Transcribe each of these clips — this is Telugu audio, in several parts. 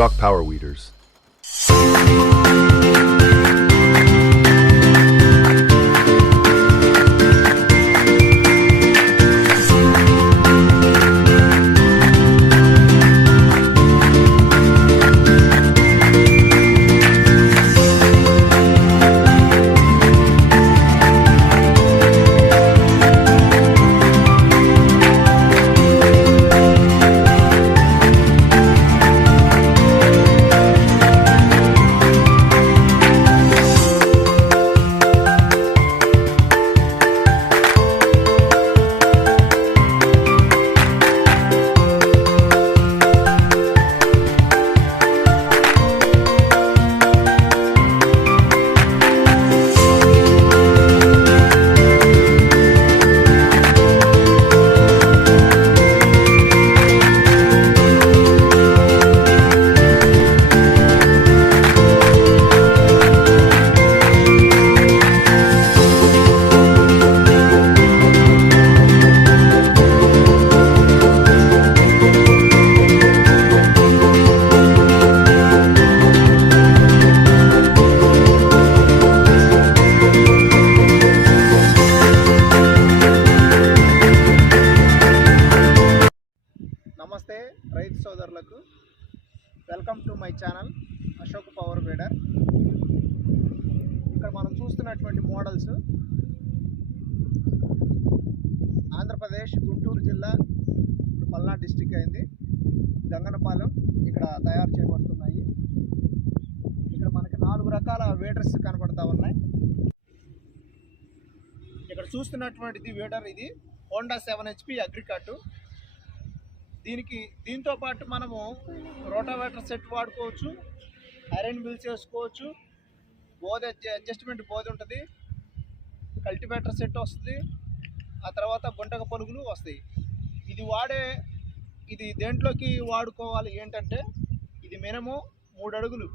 Shock Power Weeders. Ashok power weeder ఇక్కడ మనం చూస్తున్నటువంటి మోడల్స్. ఆంధ్రప్రదేశ్ గుంటూరు జిల్లా ఇప్పుడు పల్నాడు డిస్టిక్ అయింది. గంగనపాలెం ఇక్కడ తయారు చేయబడుతున్నాయి. ఇక్కడ మనకి నాలుగు రకాల వేడర్స్ కనబడతా ఉన్నాయి. ఇక్కడ చూస్తున్నటువంటిది వేడర్ ఇది. హోండా సెవెన్ హెచ్పి అగ్రికాటు దీనికి దీంతో పాటు మనము రోటావేటర్ సెట్ వాడుకోవచ్చు. ఐరన్ బిల్ చేసుకోవచ్చు బోధ అడ్జస్ట్మెంట్ బోధ ఉంటుంది. కల్టివేటర్ సెట్ వస్తుంది. ఆ తర్వాత గుంటక పలుగులు వస్తాయి. ఇది వాడే ఇది దేంట్లోకి వాడుకోవాలి ఏంటంటే ఇది మినిమం మూడు అడుగులు.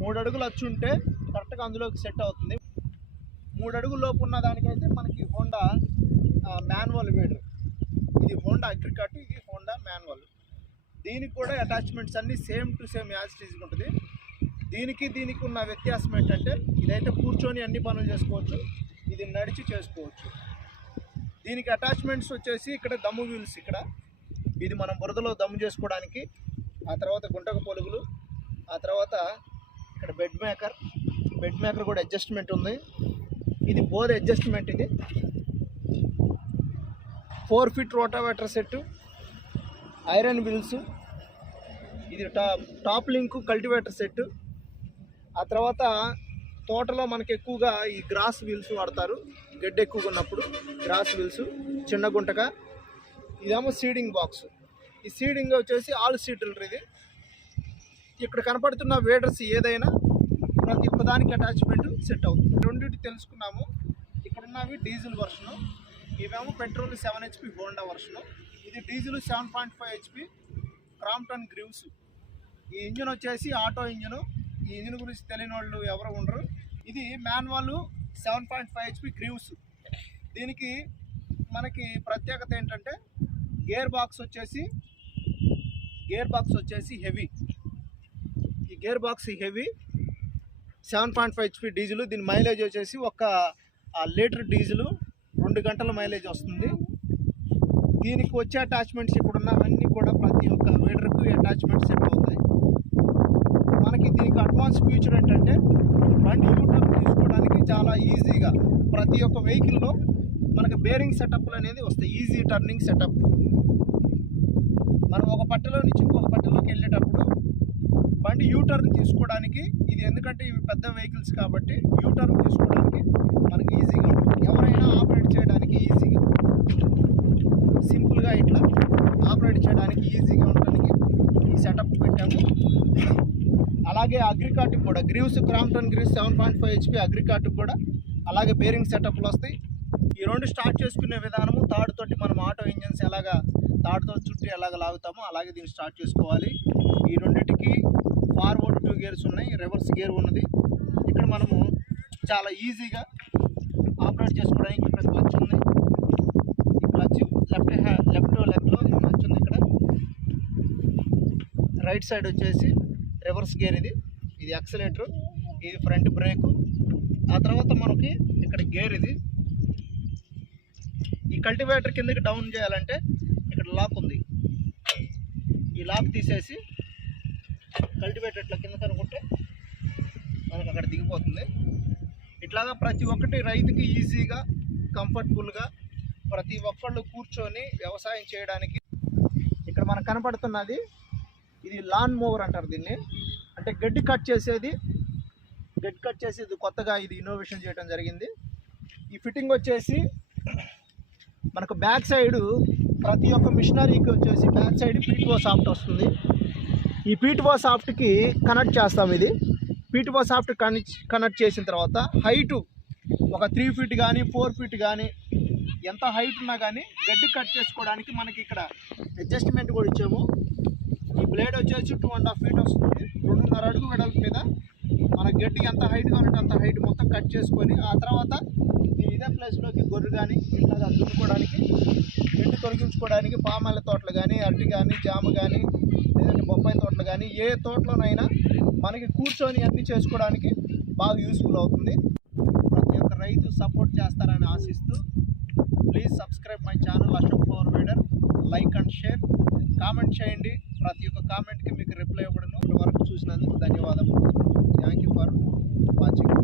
మూడు అడుగులు వచ్చి ఉంటే కరెక్ట్గా అందులోకి సెట్ అవుతుంది. మూడు అడుగుల లోపు ఉన్న దానికైతే మనకి హోండా మాన్యువల్ వేడు ఇది హోండా అగ్రికాట్ ఇది దీనికి కూడా అటాచ్మెంట్స్ అన్నీ సేమ్ టు సేమ్ యాజ్ టీజ్గా ఉంటుంది. దీనికి దీనికి ఉన్న వ్యత్యాసం ఏంటంటే ఇదైతే కూర్చొని అన్ని పనులు చేసుకోవచ్చు ఇది నడిచి చేసుకోవచ్చు. దీనికి అటాచ్మెంట్స్ వచ్చేసి ఇక్కడ దమ్ము వీల్స్ ఇక్కడ. ఇది మనం బురదలో దమ్ము చేసుకోవడానికి ఆ తర్వాత గుంటక పొలుగులు ఆ తర్వాత ఇక్కడ బెడ్ మేకర్ బెడ్ మేకర్ కూడా అడ్జస్ట్మెంట్ ఉంది. ఇది బోర్ అడ్జస్ట్మెంట్ ఇది. Four feet rotavator set iron wheels ఇది top top link cultivator set ఆ తర్వాత తోటలో మనకి ఎక్కువగా ఈ గ్రాస్ వీల్స్ వాడతారు. గడ్డి ఎక్కువగా ఉన్నప్పుడు గ్రాస్ వీల్స్ చిన్న గుంటక. ఇదేమో సీడింగ్ బాక్స్. ఈ సీడింగ్ వచ్చేసి ఆల్ సీడర్ ఇది. ఇక్కడ కనపడుతున్న వేడర్స్ ఏదైనా ప్రతి ఒక్కదానికి అటాచ్మెంట్ సెట్ అవుతుంది. రెండింటి తెలుసుకున్నాము. ఇక్కడ ఉన్నవి డీజిల్ వర్షను. ఇవేమో పెట్రోల్ సెవెన్ హెచ్పి హోండా వర్షను. ఇది diesel seven point five HP Crompton Greaves ఈ ఇంజిన్ వచ్చేసి ఆటో ఇంజిన్. ఈ ఇంజిన్ గురించి తెలియని వాళ్ళు ఎవరు ఉండరు. ఇది manual seven point five HP Greaves దీనికి మనకి ప్రత్యేకత ఏంటంటే గేర్ బాక్స్ వచ్చేసి గేర్ బాక్స్ వచ్చేసి హెవీ. ఈ gear box heavy. Seven point five HP diesel. దీని మైలేజ్ వచ్చేసి ఒక లీటర్ డీజిల్ రెండు గంటల మైలేజ్ వస్తుంది. దీనికి వచ్చే అటాచ్మెంట్స్ ఇక్కడ ఉన్నవన్నీ కూడా ప్రతి ఒక్క వీడర్కి అటాచ్మెంట్స్ సెట్ అవుతాయి మనకి దీనికి అడ్వాన్స్ ఫ్యూచర్ ఏంటంటే బండి యూటర్న్ తీసుకోవడానికి చాలా ఈజీగా ప్రతి ఒక్క వెహికల్లో మనకి బేరింగ్ సెటప్లు అనేది వస్తాయి. ఈజీ టర్నింగ్ సెటప్ మనం ఒక పట్టలో నుంచి ఇంకొక పట్టలోకి వెళ్ళేటప్పుడు బండి యూటర్న్ తీసుకోవడానికి ఇది ఎందుకంటే ఇవి పెద్ద వెహికల్స్ కాబట్టి యూటర్న్ తీసుకోవడానికి మనకి ఈజీగా ఉంటుంది ఎవరైనా ఆపరేట్ చేయడానికి ఈజీగా సింపుల్గా ఇట్లా ఆపరేట్ చేయడానికి ఈజీగా ఉండడానికి ఈ సెటప్ పెట్టాము. అలాగే అగ్రికాట్కి కూడా Greaves Crompton Greaves seven point five HP అగ్రికాట్కి కూడా అలాగే బేరింగ్ సెటప్లు వస్తాయి. ఈ రెండు స్టార్ట్ చేసుకునే విధానము తాడుతోటి మనం ఆటో ఇంజన్స్ ఎలాగా తాడుతో చుట్టి ఎలాగ లాగుతామో అలాగే దీన్ని స్టార్ట్ చేసుకోవాలి. ఈ రెండింటికి ఫార్వర్డ్ టూ గేర్స్ ఉన్నాయి రివర్స్ గేర్ ఉన్నది. ఇక్కడ మనము చాలా ఈజీగా ఆపరేట్ చేసుకోవడానికి ఇక్కడ క్లచ్ ఉంది ఈ క్లచ్ లెఫ్ట్ హ్యాండ్ లెఫ్ట్ లెగ్లో క్లచ్ ఉంది ఇక్కడ రైట్ సైడ్ వచ్చేసి రివర్స్ గేర్ ఇది. ఇది యాక్సిలేటర్ ఇది ఫ్రంట్ బ్రేకు. ఆ తర్వాత మనకి ఇక్కడ గేర్ ఇది. ఈ కల్టివేటర్ కిందకి డౌన్ చేయాలంటే ఇక్కడ లాక్ ఉంది. ఈ లాక్ తీసేసి కల్టివేటర్ ఇట్లా కింద కనుక్కుంటే మనకు అక్కడ దిగిపోతుంది. ఇట్లాగా ప్రతి ఒక్కటి రైతుకి ఈజీగా కంఫర్టబుల్గా ప్రతి ఒక్కళ్ళు కూర్చొని వ్యవసాయం చేయడానికి ఇక్కడ మనకు కనపడుతున్నది ఇది లాన్ మూవర్ అంటారు దీన్ని. అంటే గడ్డి కట్ చేసేది గడ్డి కట్ చేసేది కొత్తగా ఇది ఇన్నోవేషన్ చేయడం జరిగింది. ఈ ఫిట్టింగ్ వచ్చేసి మనకు బ్యాక్ సైడ్ ప్రతి ఒక్క మిషనరీకి వచ్చేసి బ్యాక్ సైడ్ పీటిఓ సాఫ్ట్ వస్తుంది. ఈ పీటీఓ సాఫ్ట్కి కనెక్ట్ చేస్తాం ఇది. పీటిఓ సాఫ్ట్ కనెక్ట్ కనెక్ట్ చేసిన తర్వాత హైటు ఒక త్రీ ఫీట్ కానీ ఫోర్ ఫీట్ కానీ ఎంత హైట్ ఉన్నా కానీ గడ్డి కట్ చేసుకోవడానికి మనకి ఇక్కడ అడ్జస్ట్మెంట్ కూడా ఇచ్చాము. ఈ బ్లేడ్ వచ్చేసి టూ అండ్ హాఫ్ ఫీట్ వస్తుంది. రెండున్నర అడుగు వెడల్పు మీద. మన గడ్డి ఎంత హైట్ కావాలంటే అంత హైట్ మొత్తం కట్ చేసుకొని ఆ తర్వాత ఇదే ప్లేస్లోకి గొర్రె కానీ అది దున్నుకోవడానికి గడ్డి తొలగించుకోవడానికి పామాల తోటలు కానీ అరటి కానీ జామ కానీ లేదంటే బొప్పాయి తోటలు కానీ ఏ తోటలోనైనా మనకి కూర్చొని అన్ని చేసుకోవడానికి బాగా యూస్ఫుల్ అవుతుంది. ప్రతి ఒక్క రైతు సపోర్ట్ చేస్తారని ఆశిస్తూ please subscribe my channel Ashok power rider like and share comment చేయండి. ప్రతి ఒక్క కామెంట్కి మీకు రిప్లై ఇవ్వడను వరకు చూసినందుకు ధన్యవాదము థ్యాంక్ యూ ఫర్ వాచింగ్.